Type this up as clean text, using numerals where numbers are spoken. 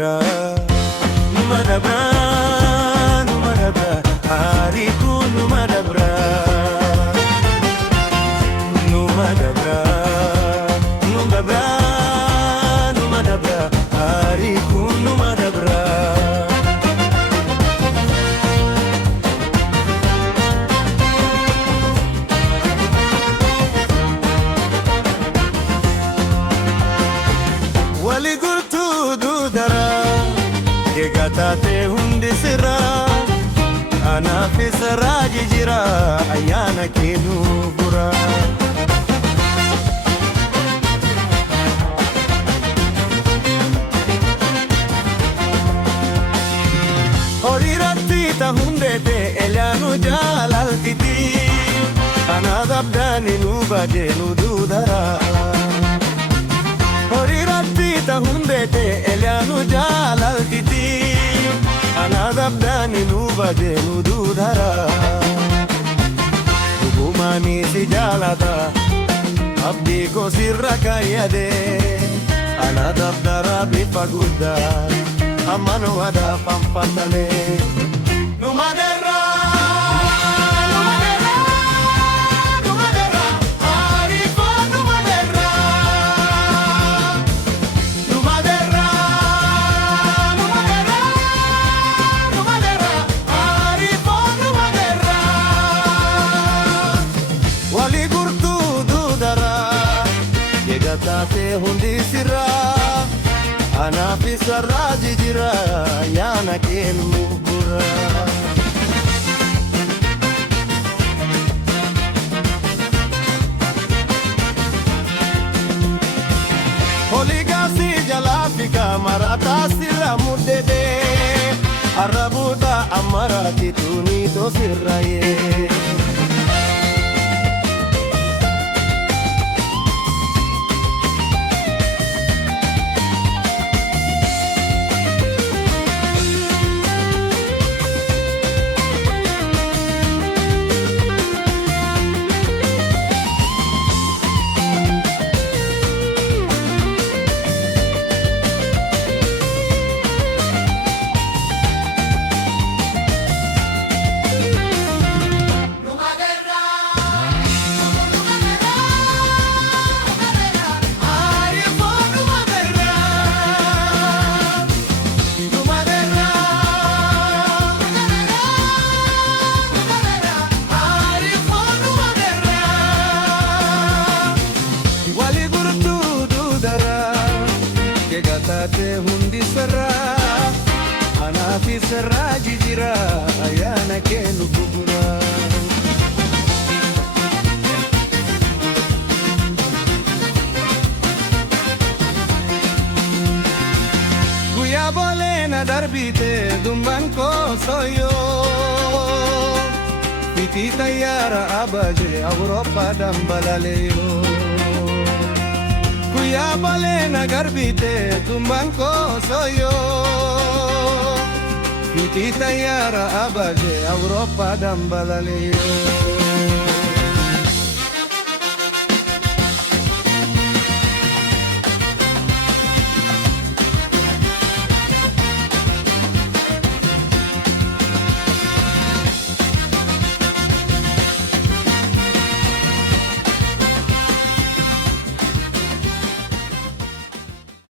dabra, numa dabra, numa dabra, hariku numa dabra, numa dabra, numa dabra, numa dabra, hariku numa dabra. Wali gurtu dudara, degatate hundi sira, ana fi saraji jira, ayana kinu bura. Horirati ta hunde te elanu jalal titi, ana dabdani nubade nududara. Horirati ta hunde te elanu jalal titi, ana dabdani nubade nududara. Hubumani si jalada, abdi ko sirra kayade, ana dabdara bifaguda, amano wada pampatane. Numadera, numadera, numadera, harifo numadera. Numadera, numadera, numadera, harifo numadera. Wali gurtu dudara, yegatate hundi sira, ana fi saraji jira, yana kenu bura. Holigasi jalafika marata sirra muddede, arabuta amarati tunito sirraye. Hundi sara, ana fi saraji jira, ayana kenu bubura. Guya bole na darbite dumban ko soyo, piti tayara abaje Europa dambalaleyo. Kuya bale na garbite tumbanko soyo, piti tayara abaje Europa dambalaleyo.